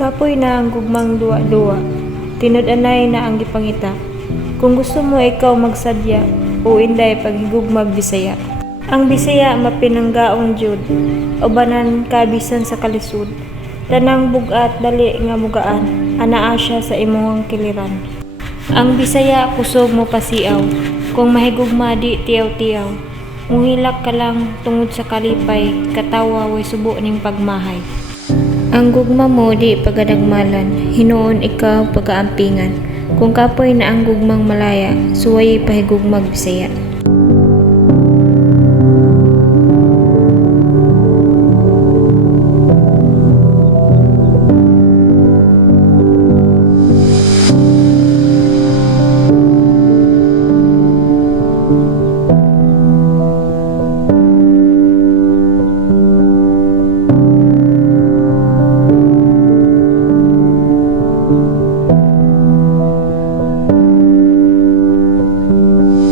Kapoy na ang gugmang duwa-duwa, tinud-anay na ang gipangita. Kung gusto mo ikaw magsadya, o inday paghigugmag Bisaya. Ang Bisaya mapinanggaon jud, ubanan kabisan sa kalisod. Tanang bugat dali nga mugaan, anaa siya sa imong kiliran. Ang Bisaya kusog mo pasiaw, kung mahigugma di tiyaw-tiyaw. Muhilak ka lang tungod sa kalipay, katawa way subo ning pagmahay. Ang gugma mo di pagadagmalan, hinuon ikaw pagaampingan. Kung kapoy na ang gugmang malaya, suway pahigugmag Bisaya.